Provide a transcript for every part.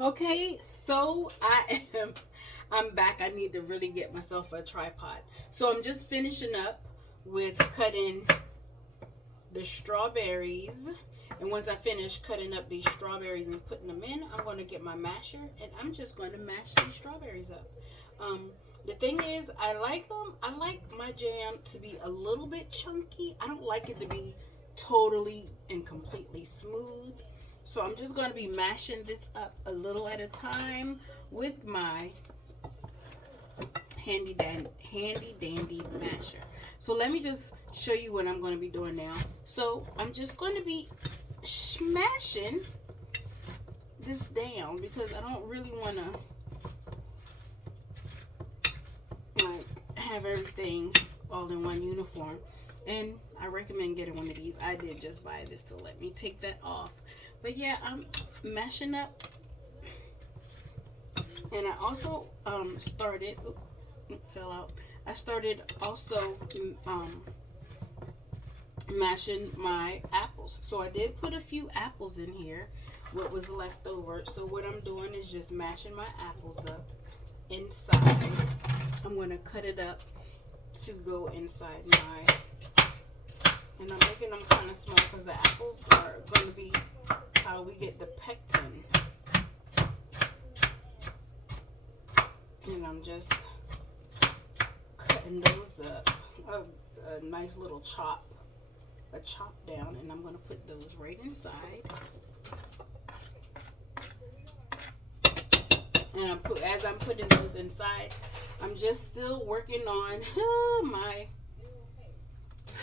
Okay, so I'm back. I need to really get myself a tripod. So I'm just finishing up with cutting the strawberries. And once I finish cutting up these strawberries and putting them in, I'm going to get my masher and I'm just going to mash these strawberries up. Um, the thing is, I like them. I like my jam to be a little bit chunky. I don't like it to be totally and completely smooth. So I'm just going to be mashing this up a little at a time with my handy dandy masher. So let me just show you what I'm going to be doing now. So I'm just going to be smashing this down because I don't really want to like have everything all in one uniform. And I recommend getting one of these. I did just buy this, so let me take that off. But yeah, I'm mashing up. And I also started, it fell out. I started also mashing my apples. So I did put a few apples in here, what was left over. So what I'm doing is just mashing my apples up inside. I'm going to cut it up to go inside my, and I'm making them kind of small because the apples are going to be how we get the pectin. And I'm just cutting those up, a nice little chop, a chop down, and I'm going to put those right inside. And as I'm putting those inside, I'm just still working on my,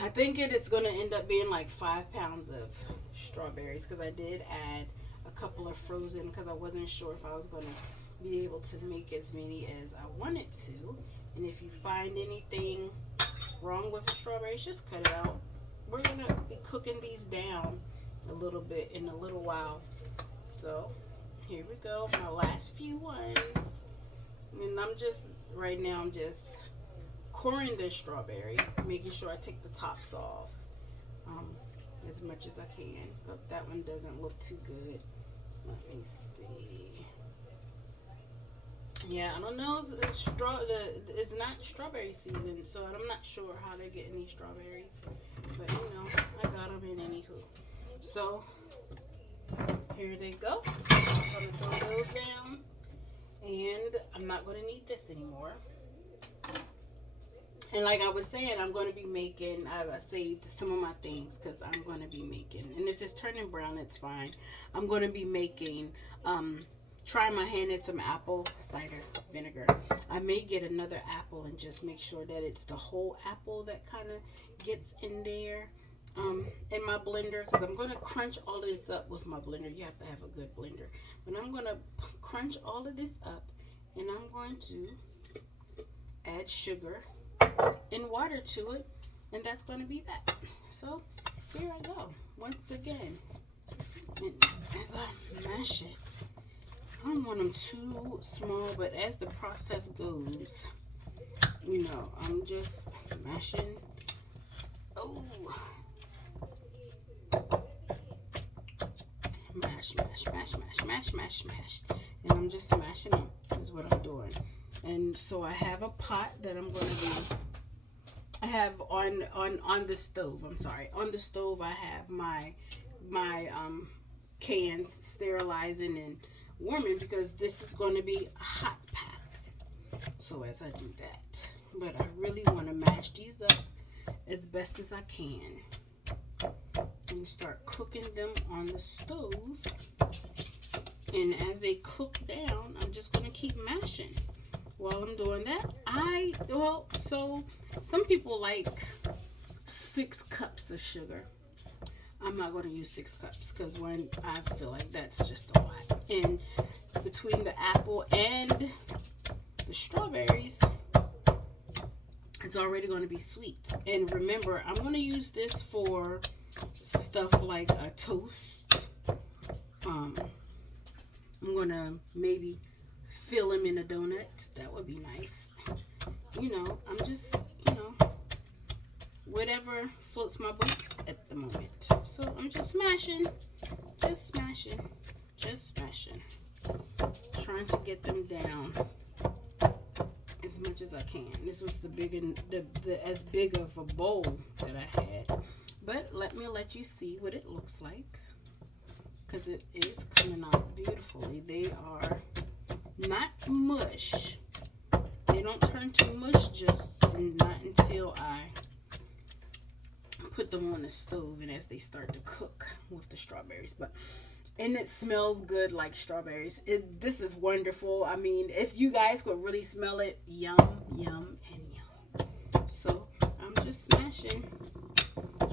I think it's going to end up being like 5 pounds of strawberries because I did add a couple of frozen because I wasn't sure if I was going to be able to make as many as I wanted to. And if you find anything wrong with the strawberries, just cut it out. We're going to be cooking these down a little bit in a little while. So here we go, my last few ones. And I'm just, right now I'm just coring this strawberry, making sure I take the tops off as much as I can. But that one doesn't look too good. Let me see. Yeah, I don't know. It's not strawberry season, so I'm not sure how they're getting these strawberries. But you know, I got them in anywho. So here they go. I'm gonna throw those down, and I'm not gonna need this anymore. And like I was saying, I'm going to be making, I've saved some of my things because I'm going to be making, and if it's turning brown, it's fine. I'm going to be making, try my hand at some apple cider vinegar. I may get another apple and just make sure that it's the whole apple that kind of gets in there in my blender, because I'm going to crunch all of this up with my blender. You have to have a good blender. But I'm going to crunch all of this up, and I'm going to add sugar and water to it, and that's going to be that. So here I go once again, and as I mash it, I don't want them too small, but as the process goes, you know, I'm just mashing. Oh, mash, and I'm just smashing them is what I'm doing. And so I have a pot that I'm going to be, I have on the stove. I'm sorry, on the stove I have my cans sterilizing and warming because this is going to be a hot pack. So as I do that, but I really want to mash these up as best as I can and start cooking them on the stove. And as they cook down, I'm just going to keep mashing. While I'm doing that, so some people like 6 cups of sugar. I'm not going to use 6 cups because when I feel like that's just a lot. And between the apple and the strawberries, it's already going to be sweet. And remember, I'm going to use this for stuff like a toast. I'm going to maybe fill them in a donut. That would be nice. You know, I'm just, you know, whatever floats my boat at the moment. So I'm just smashing, just smashing, just smashing. trying to get them down as much as I can. This was the as big of a bowl that I had. But let you see what it looks like, because it is coming out beautifully. They are not mush. They don't turn to mush just not until I put them on the stove and as they start to cook with the strawberries. And it smells good like strawberries. This is wonderful. I mean, if you guys could really smell it, yum, yum, and yum. So I'm just smashing,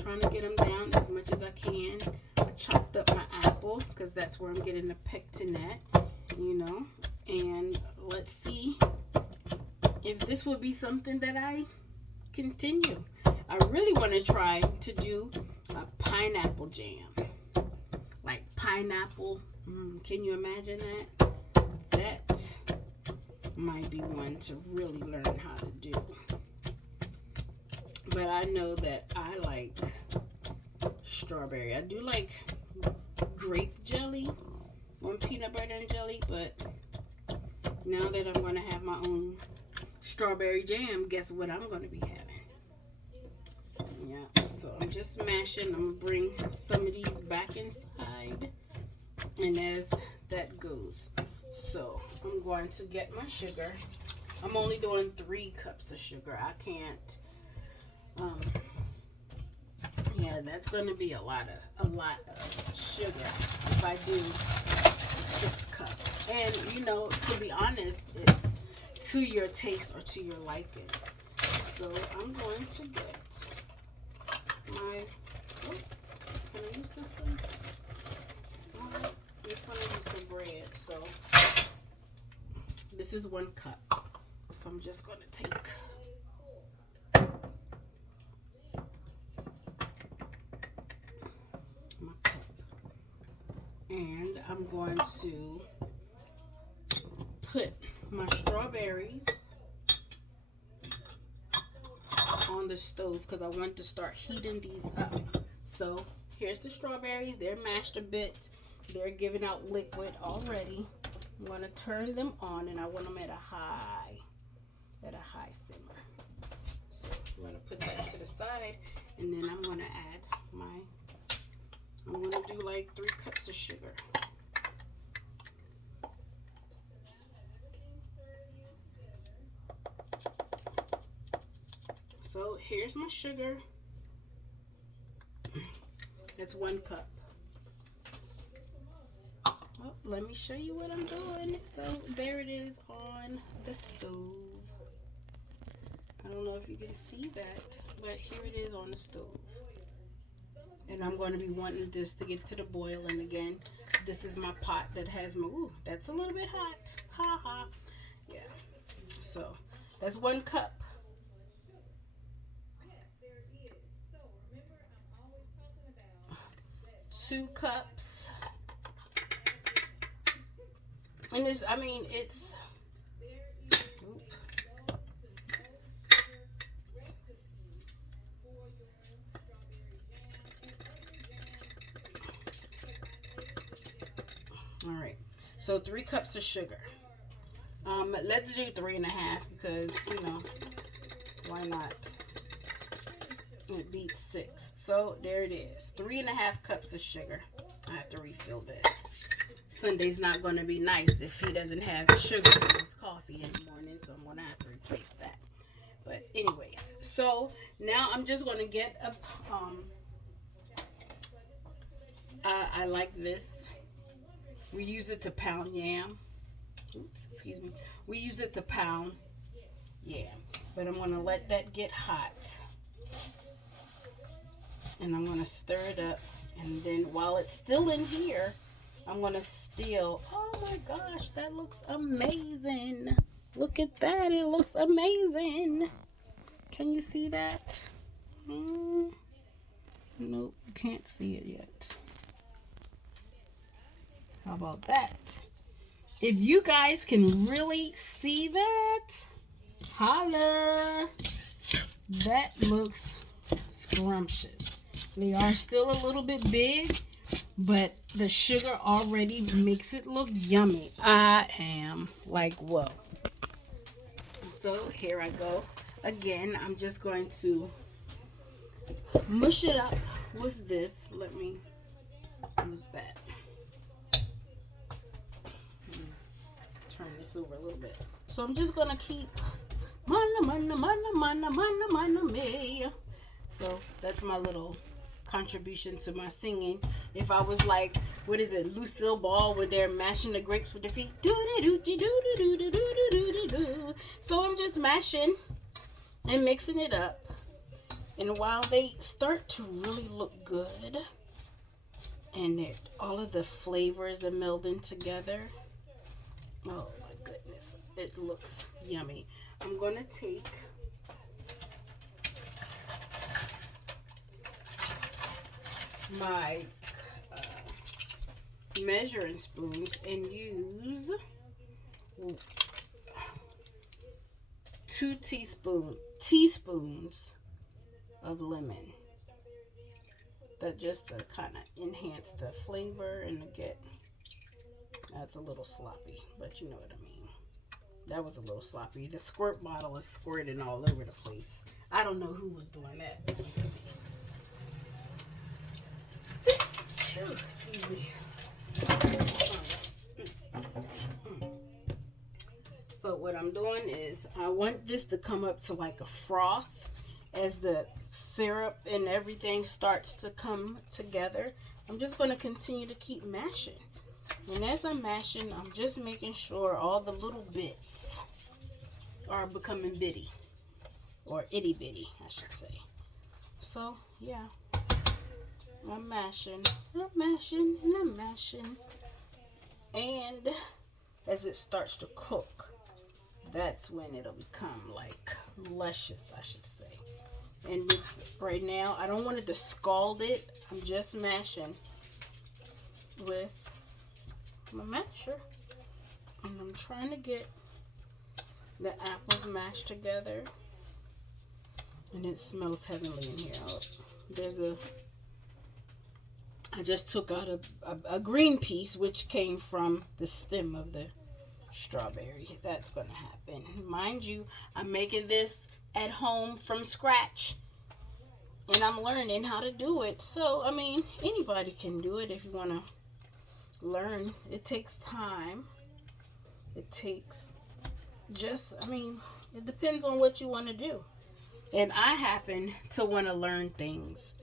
trying to get them down as much as I can. I chopped up my apple because that's where I'm getting the pectin at, you know. And let's see if this will be something that I continue. I really want to try to do a pineapple jam. Like pineapple. Can you imagine that? That might be one to really learn how to do. But I know that I like strawberry. I do like grape jelly on peanut butter and jelly, but now that I'm going to have my own strawberry jam, guess what I'm going to be having? Yeah, so I'm just mashing. I'm going to bring some of these back inside, and as that goes. So I'm going to get my sugar. I'm only doing 3 cups of sugar. I can't, yeah, that's going to be a lot of sugar if I do 6 cups. And, you know, to be honest, it's to your taste or to your liking. So I'm going to get my, can I use this one? Alright, this one I use some bread. So this is 1 cup. So I'm just going to take my cup, and I'm going to put my strawberries on the stove because I want to start heating these up. So here's the strawberries. They're mashed a bit. They're giving out liquid already. I'm going to turn them on, and I want them at a high simmer. So I'm going to put that to the side, and then I'm going to add I'm going to do like 3 cups of sugar. So here's my sugar. That's 1 cup. Well, let me show you what I'm doing. So there it is on the stove. I don't know if you can see that, but here it is on the stove. And I'm going to be wanting this to get to the boil. And again, this is my pot that has my, ooh, that's a little bit hot. Ha ha. Yeah. So that's 1 cup. 2 cups. And this, I mean, it's, all right. So 3 cups of sugar. Let's do 3.5 because, you know, why not? It beats 6. So there it is. 3.5 cups of sugar. I have to refill this. Sunday's not going to be nice if he doesn't have sugar in his coffee in the morning, so I'm going to have to replace that. But anyways, so now I'm just going to get a, I like this. We use it to pound yam. Oops, excuse me. We use it to pound yam. But I'm going to let that get hot. And I'm going to stir it up. And then while it's still in here, I'm going to still, oh my gosh, that looks amazing. Look at that. It looks amazing. Can you see that? Nope, you can't see it yet. How about that? If you guys can really see that, holla. That looks scrumptious. They are still a little bit big, but the sugar already makes it look yummy. I am like, whoa. So here I go. Again, I'm just going to mush it up with this. Let me use that. Turn this over a little bit. So I'm just gonna keep me. So that's my little contribution to my singing. If I was like, what is it, Lucille Ball, when they're mashing the grapes with their feet. So I'm just mashing and mixing it up. And while they start to really look good, and all of the flavors are melding together, oh my goodness, it looks yummy. I'm going to take my measuring spoons and use 2 teaspoons of lemon. That just to kind of enhance the flavor and to get, that's a little sloppy, but you know what I mean. That was a little sloppy. The squirt bottle is squirting all over the place. I don't know who was doing that. Excuse me. So what I'm doing is I want this to come up to like a froth as the syrup and everything starts to come together. I'm just going to continue to keep mashing. And as I'm mashing, I'm just making sure all the little bits are becoming bitty. Or itty bitty, I should say. So, yeah. I'm mashing, and I'm mashing, and I'm mashing. And as it starts to cook, that's when it'll become like luscious, I should say. And it's, right now, I don't want it to scald it. I'm just mashing with my masher. And I'm trying to get the apples mashed together. And it smells heavenly in here. Oh, I just took out a green piece, which came from the stem of the strawberry. That's going to happen. Mind you, I'm making this at home from scratch. And I'm learning how to do it. So, I mean, anybody can do it if you want to learn. It takes time. It takes it depends on what you want to do. And I happen to want to learn things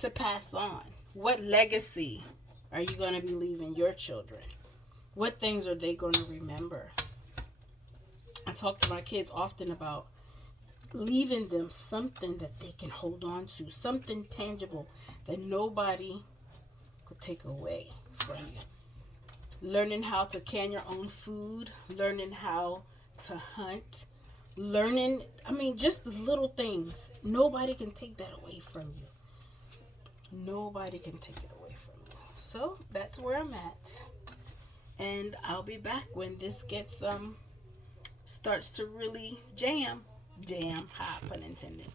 to pass on. What legacy are you going to be leaving your children? What things are they going to remember? I talk to my kids often about leaving them something that they can hold on to, something tangible that nobody could take away from you. Learning how to can your own food, learning how to hunt, just the little things. Nobody can take that away from you. Nobody can take it away from you. So that's where I'm at. And I'll be back when this gets starts to really jam, high pun intended.